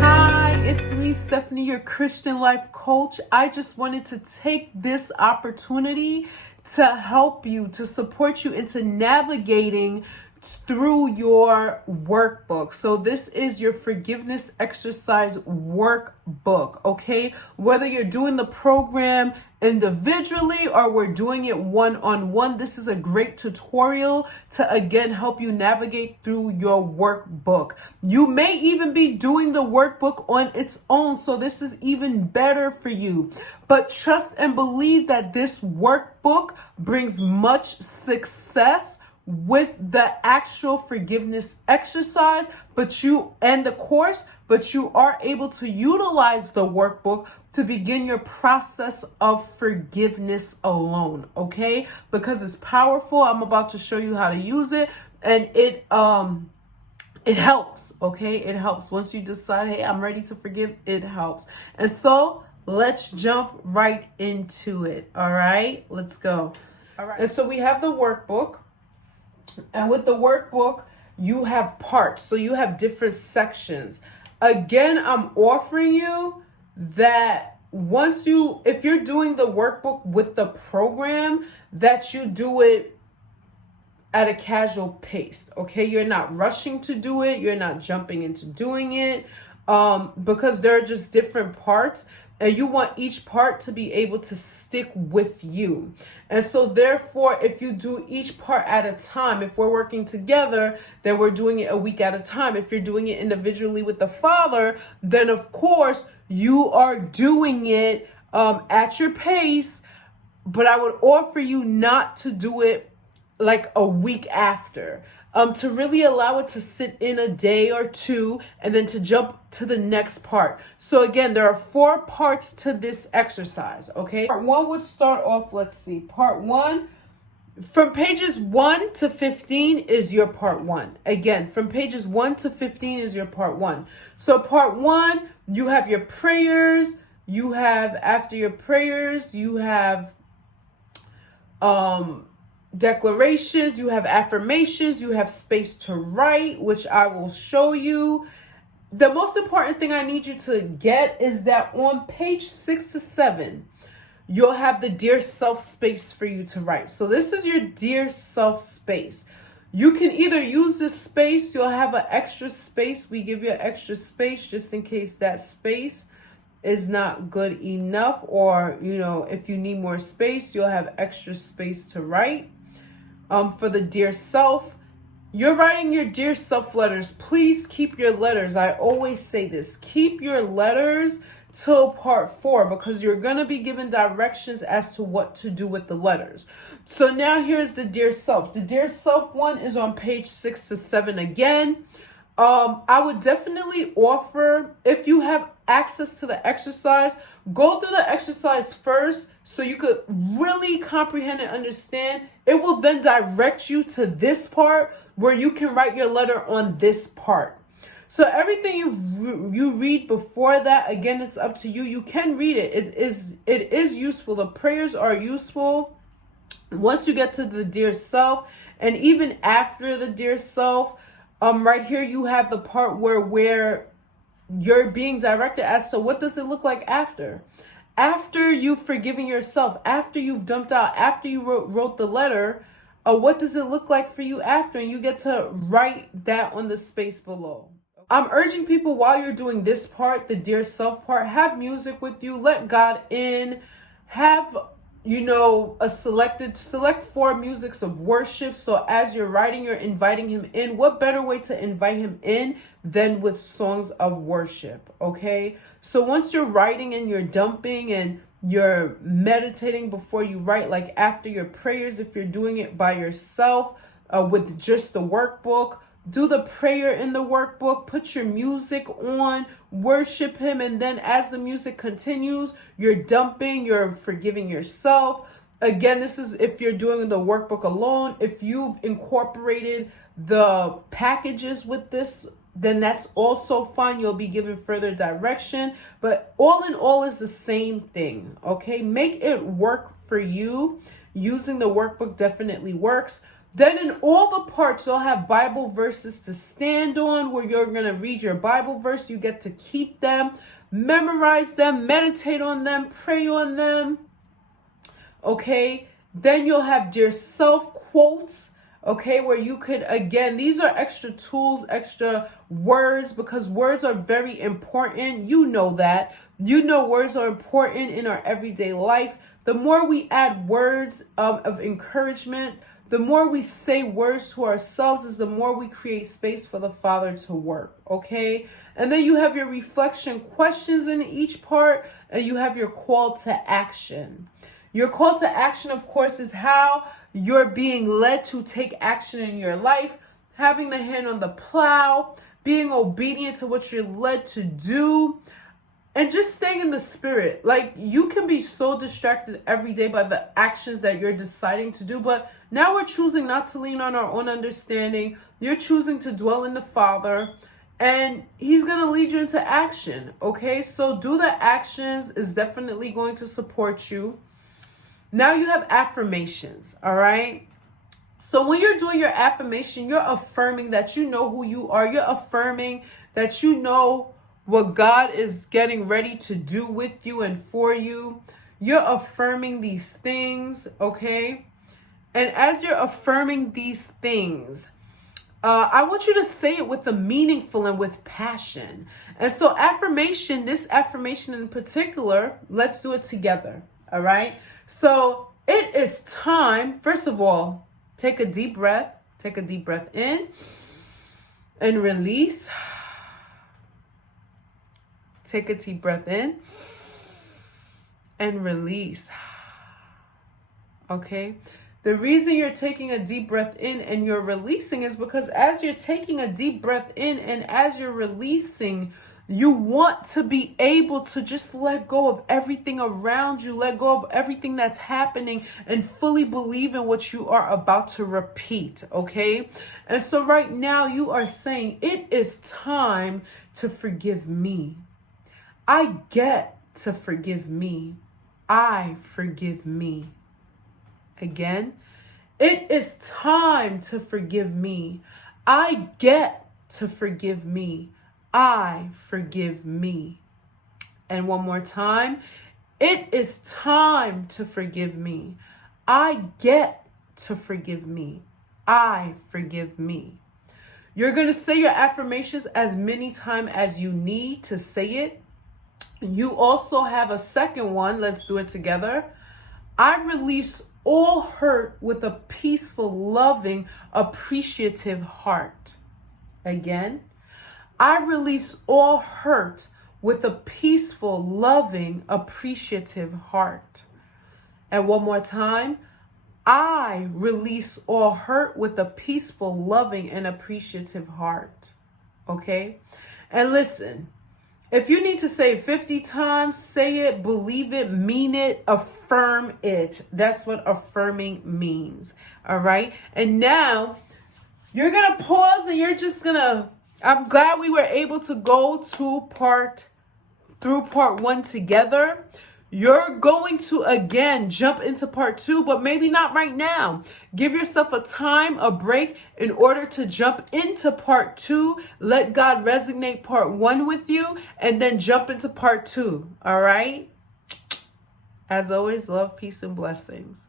Hi, it's me, Stephanie, your Christian life coach. I just wanted to take this opportunity to help you, to support you into navigating through your workbook. So this is your forgiveness exercise workbook, okay? Whether you're doing the program individually or we're doing it one-on-one, this is a great tutorial to again help you navigate through your workbook. You may even be doing the workbook on its own, so this is even better for you. But trust and believe that this workbook brings much success with the actual forgiveness exercise, but you are able to utilize the workbook to begin your process of forgiveness alone, okay? Because it's powerful. I'm about to show you how to use it, and it helps, okay? It helps. Once you decide, hey, I'm ready to forgive, it helps. And so let's jump right into it. All right, let's go. All right. And so we have the workbook. And with the workbook, you have parts. So you have different sections. Again, I'm offering you that if you're doing the workbook with the program, that you do it at a casual pace, okay? You're not rushing to do it. You're not jumping into doing it because there are just different parts. And you want each part to be able to stick with you. And so therefore, if you do each part at a time, if we're working together, then we're doing it a week at a time. If you're doing it individually with the Father, then of course you are doing it at your pace. But I would offer you not to do it like a week after. To really allow it to sit in a day or two and then to jump to the next part. So again, there are 4 parts to this exercise, okay? Part 1 would start off, let's see, part 1, from pages 1 to 15 is your part 1. Again, from pages 1 to 15 is your part 1. So part 1, you have your prayers, after your prayers, you have, declarations, you have affirmations, you have space to write, which I will show you. The most important thing I need you to get is that on page 6 to 7, you'll have the dear self space for you to write. So this is your dear self space. You can either use this space, you'll have an extra space. We give you an extra space just in case that space is not good enough, or if you need more space, you'll have extra space to write. For the dear self, you're writing your dear self letters. Please keep your letters. I always say this, keep your letters till part 4, because you're going to be given directions as to what to do with the letters. So now here's the dear self. The dear self one is on page 6 to 7 again. I would definitely offer, if you have access to the exercise, go through the exercise first so you could really comprehend and understand. It will then direct you to this part where you can write your letter on this part. So everything you read before that, again, it's up to you. You can read it. It is useful. The prayers are useful once you get to the dear self, and even after the dear self. Right here you have the part where you're being directed as to what does it look like after you've forgiven yourself, after you've dumped out, after you wrote the letter. What does it look like for you after? And you get to write that on the space below. I'm urging people, while you're doing this part, the dear self part, have music with you, let God in, have select 4 musics of worship. So as you're writing, you're inviting him in. What better way to invite him in than with songs of worship? Okay. So once you're writing and you're dumping and you're meditating before you write, like after your prayers, if you're doing it by yourself, with just the workbook, do the prayer in the workbook, put your music on, worship him, and then as the music continues, you're dumping, you're forgiving yourself. Again, this is if you're doing the workbook alone. If you've incorporated the packages with this, then that's also fine. You'll be given further direction, but all in all is the same thing, okay? Make it work for you. Using the workbook definitely works. Then in all the parts, you'll have Bible verses to stand on where you're going to read your Bible verse. You get to keep them, memorize them, meditate on them, pray on them. Okay. Then you'll have your self quotes. Okay, where you could, again, these are extra tools, extra words, because words are very important. You know that. You know words are important in our everyday life. The more we add words of encouragement, the more we say words to ourselves, is the more we create space for the Father to work, okay? And then you have your reflection questions in each part, and you have your call to action. Your call to action, of course, is how you're being led to take action in your life, having the hand on the plow, being obedient to what you're led to do, and just staying in the spirit. Like, you can be so distracted every day by the actions that you're deciding to do, but now we're choosing not to lean on our own understanding. You're choosing to dwell in the Father, and He's going to lead you into action, okay? So do the actions is definitely going to support you. Now you have affirmations, all right? So when you're doing your affirmation, you're affirming that you know who you are. You're affirming that you know what God is getting ready to do with you and for you. You're affirming these things, okay? And as you're affirming these things, I want you to say it with a meaningful and with passion. And so affirmation, this affirmation in particular, let's do it together, all right? So it is time, first of all, take a deep breath. Take a deep breath in and release. Take a deep breath in and release. Okay? The reason you're taking a deep breath in and you're releasing is because as you're taking a deep breath in and as you're releasing, you want to be able to just let go of everything around you, let go of everything that's happening, and fully believe in what you are about to repeat, okay? And so right now you are saying, it is time to forgive me. I get to forgive me. I forgive me. Again, it is time to forgive me. I get to forgive me. I forgive me. And one more time. It is time to forgive me. I get to forgive me. I forgive me. You're going to say your affirmations as many times as you need to say it. You also have a second one. Let's do it together. I release all hurt with a peaceful, loving, appreciative heart. Again. I release all hurt with a peaceful, loving, appreciative heart. And one more time. I release all hurt with a peaceful, loving, and appreciative heart. Okay? And listen, if you need to say it 50 times, say it, believe it, mean it, affirm it. That's what affirming means. All right? And now you're going to pause and you're just going to, I'm glad we were able to go through part 1 together. You're going to again jump into part 2, but maybe not right now. Give yourself a time, a break in order to jump into part 2. Let God resonate part 1 with you and then jump into part 2. All right? As always, love, peace, and blessings.